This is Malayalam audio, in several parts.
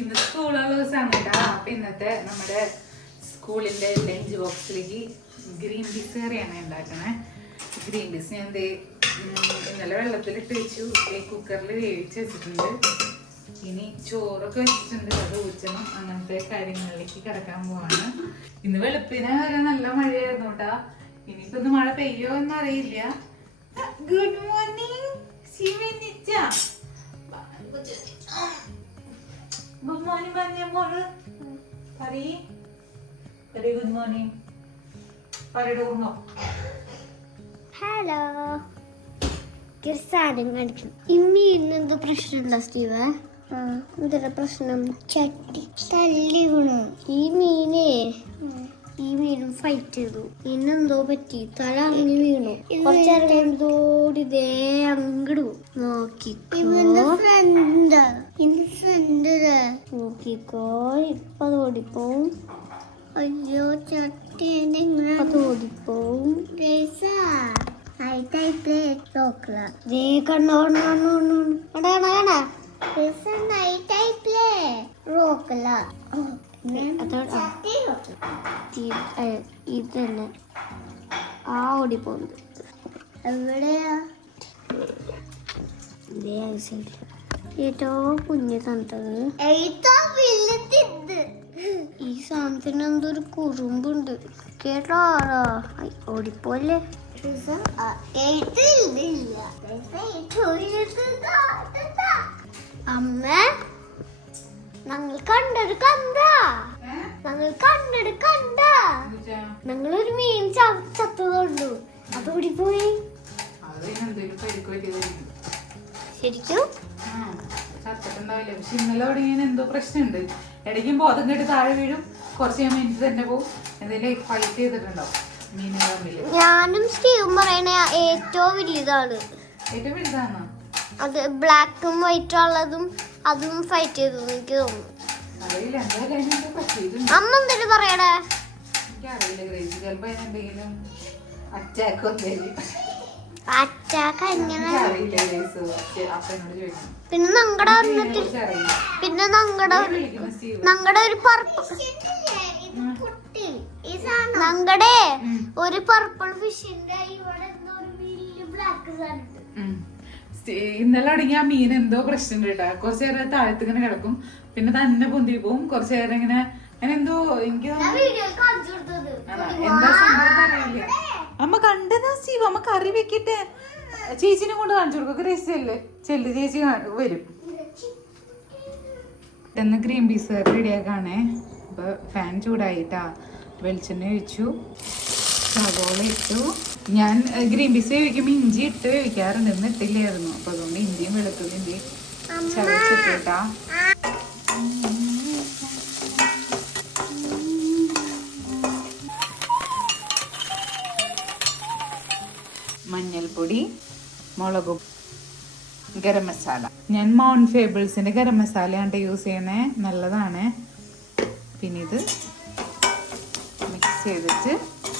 ഇന്ന് സ്കൂളുള്ള ദിവസമാണ് കേട്ടോ. അപ്പൊ ഇന്നത്തെ നമ്മുടെ സ്കൂളിന്റെ ലഞ്ച് ബോക്സിലേക്ക് ഗ്രീൻ പീസ് കറിയാണ് ഉണ്ടാക്കണേ. ഗ്രീൻ പീസ് ഞാൻ ഇന്നലെ വെള്ളത്തിലിട്ട് വെച്ചു, കുക്കറിൽ വേവിച്ച് വെച്ചിട്ടുണ്ട്. ഇനി ചോറൊക്കെ വെച്ചിട്ടുണ്ട്, അത് ഊറ്റണം. അങ്ങനത്തെ കാര്യങ്ങളിലേക്ക് കിടക്കാൻ പോവാണ്. ഇന്ന് വെളുപ്പിനെ വരെ നല്ല മഴയായിരുന്നു കേട്ടാ. ഇനിയിപ്പോ ഇന്ന് മഴ പെയ്യോ എന്നറിയില്ല. ഗുഡ് മോർണിംഗ് ശിവനിച്ച. ഗുഡ് മോർണിംഗ് പറഞ്ഞ മോള് പറയ്. ഗുഡ് മോർണിംഗ് പറയണോ? ഹലോ. സാധനം കാണിക്കും. ഇമ്മി ഇന്നെന്ത് പ്രശ്നമുണ്ടോ സ്റ്റീവ്? എന്തൊരു പ്രശ്നം? ചട്ടി തല്ലി വീണു. ഈ മീനും ഫൈറ്റ് ചെയ്തു. ഇന്നെന്തോ പറ്റി, തല അങ്ങനെ വീണു. കുറച്ചോടി ഇതേ അങ്ങട് നോക്കിക്കോ. നോക്കിക്കോ, ഇപ്പൊ അത് ഓടിപ്പോവും. അയ്യോ ചട്ടി അത് ഓടിപ്പോവും. ഇതന്നെ ആ ഓടിപ്പോകുന്നത് എവിടെയാ? ഏറ്റവും കുഞ്ഞ് തണ്ടത്. ഈ സാധനത്തിന് എന്തൊരു കുറുമ്പുണ്ട് കേട്ടോ. ഓടിപ്പോല്ലേ. അമ്മ ഞങ്ങൾ കണ്ടൊരു കണ്ട ഞങ്ങളൊരു മീൻ ചത്തതുള്ളൂ, അത് ഓടിപ്പോയി. ശരിക്കും ചത്തിട്ടുണ്ടാവില്ല. പക്ഷെ ഇന്നലെ തുടങ്ങിയ എന്തോ പ്രശ്നമുണ്ട്. ഇടയ്ക്കും ബോധം കേട്ട് താഴെ വീഴും, കുറച്ച് ഞാൻ മിനിറ്റ് തന്നെ പോകും. എന്തെങ്കിലും ഫൈറ്റ് ചെയ്തിട്ടുണ്ടാവും മീനുകൾ തമ്മിൽ. ഞാനും സ്റ്റീവും പറയണ ഏറ്റവും വലുതാണ്. ഏറ്റവും വലുതാണോ അത്? ബ്ലാക്കും വൈറ്റും ഉള്ളതും അതും ഫൈറ്റ് ചെയ്തു എനിക്ക് തോന്നുന്നു. അറിയില്ല, എന്തായാലും അമ്മ എന്തെങ്കിലും പറയണേ? എനിക്കറിയില്ല ഗ്രേസി. ചിലപ്പോ അതിനെന്തെങ്കിലും അറ്റാക്ക് എങ്ങനെ. പിന്നെ ഞങ്ങളുടെ ഒരു പർപ്പിൾ ഫിഷിന്റെ ഇന്നലെ അടങ്ങിയ ആ മീൻ എന്തോ പ്രശ്നം കേട്ടാ. കുറച്ചു നേരം താഴത്ത് ഇങ്ങനെ കിടക്കും, പിന്നെ തന്നെ പൊന്തി പോവും. കുറച്ചു നേരം ഇങ്ങനെ എന്തോ എനിക്ക് എന്താ സംഭവം അറിയില്ല. അമ്മ കണ്ടതാ സ്റ്റീവ്. അമ്മ കറി വെക്കിട്ട് ചേച്ചിനെ കൊണ്ട് കാണിച്ചു കൊടുക്കുക. രസല്ലേ? ചെല്ലു ചേച്ചി വരും. ഇന്ന് ഗ്രീൻ പീസ് കറി റെഡിയാക്കാണേ. അപ്പൊ ഫാൻ ചൂടായിട്ടാ. വെളിച്ചെണ്ണ ഒഴിച്ചു, സവോള ഇട്ടു. ഞാൻ ഗ്രീൻ പീസ് വേവിക്കുമ്പോൾ ഇഞ്ചി ഇട്ട് വേവിക്കാറുണ്ട്. ഇന്ന് ഇട്ടില്ലായിരുന്നു. അപ്പൊ അതുകൊണ്ട് ഇഞ്ചിയും വെളുത്തുള്ളിയും ചതച്ചിട്ടാ. മഞ്ഞൾപ്പൊടി, മുളകും, ഗരം മസാല. ഞാൻ മൗണ്ട് ഫേബിൾസിന്റെ ഗരം മസാലയാണ് യൂസ് ചെയ്യുന്നത്. നല്ലതാണ്. പിന്നെ ഇത് മിക്സ് ചെയ്തിട്ട്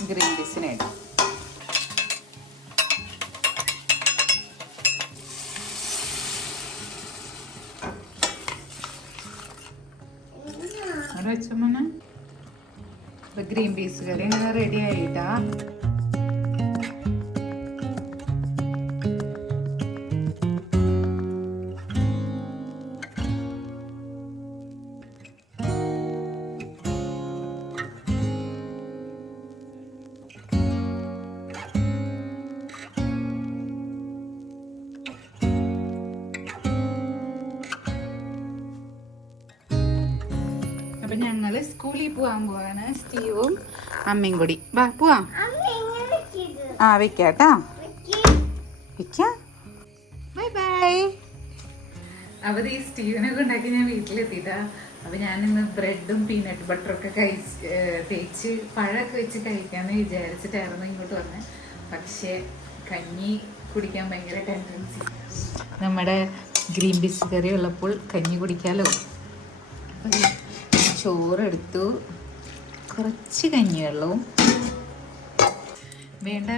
ഗ്രീൻ പീസിനെ ഇടാം. അവിടെ വെച്ചോന്നെ ഗ്രീൻ പീസ് കറി ഇങ്ങനെ റെഡി ആയിട്ടാ. അപ്പൊ ഞങ്ങള് സ്കൂളിൽ പോവാൻ പോവാണ്. സ്റ്റീവും അമ്മയും കൂടി. വാ പോവാം. ആ വെക്കാട്ടാ, വെക്കാം. Bye bye. അപ്പൊ ഈ സ്റ്റീവിനൊക്കെ ഉണ്ടാക്കി ഞാൻ വീട്ടിലെത്തിട്ടാ. അപ്പൊ ഞാനിന്ന് ബ്രെഡും പീനട്ട് ബട്ടറൊക്കെ തേച്ച് പഴമൊക്കെ വെച്ച് കഴിക്കാന്ന് വിചാരിച്ചിട്ടായിരുന്നു ഇങ്ങോട്ട് വന്നത്. പക്ഷെ കഞ്ഞി കുടിക്കാൻ ഭയങ്കര ടെൻഡൻസി. നമ്മുടെ ഗ്രീൻ പീസ് കറി ഉള്ളപ്പോൾ കഞ്ഞി കുടിക്കാലോ. ചോറെടുത്തു, കുറച്ച് കഞ്ഞിവെള്ളവും. വേണ്ട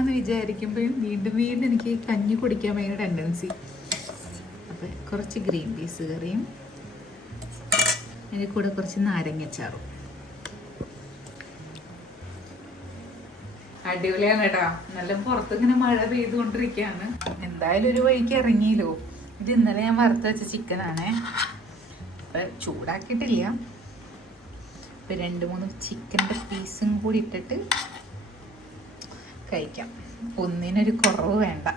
എന്ന് വിചാരിക്കുമ്പോഴും വീണ്ടും എനിക്ക് കഞ്ഞി കുടിക്കാൻ ഭയങ്കര ടെൻഡൻസി. അപ്പം കുറച്ച് ഗ്രീൻ പീസ് കറിയും അതിൻ്റെ കൂടെ കുറച്ച് നാരങ്ങച്ചാറും. അടിപൊളിയാണ് കേട്ടോ. നല്ല പുറത്ത് ഇങ്ങനെ മഴ പെയ്തുകൊണ്ടിരിക്കുകയാണ്. എന്തായാലും ഒരു വഴിക്ക് ഇറങ്ങിയല്ലോ. ഇത് ഇന്നലെ ഞാൻ വറുത്ത് വെച്ച ചിക്കനാണേ. അപ്പം ചൂടാക്കിയിട്ടില്ല. ഇപ്പം 2-3 ചിക്കൻ്റെ പീസും കൂടി ഇട്ടിട്ട് കഴിക്കാം. ഒന്നിനൊരു കുറവ് വേണ്ട.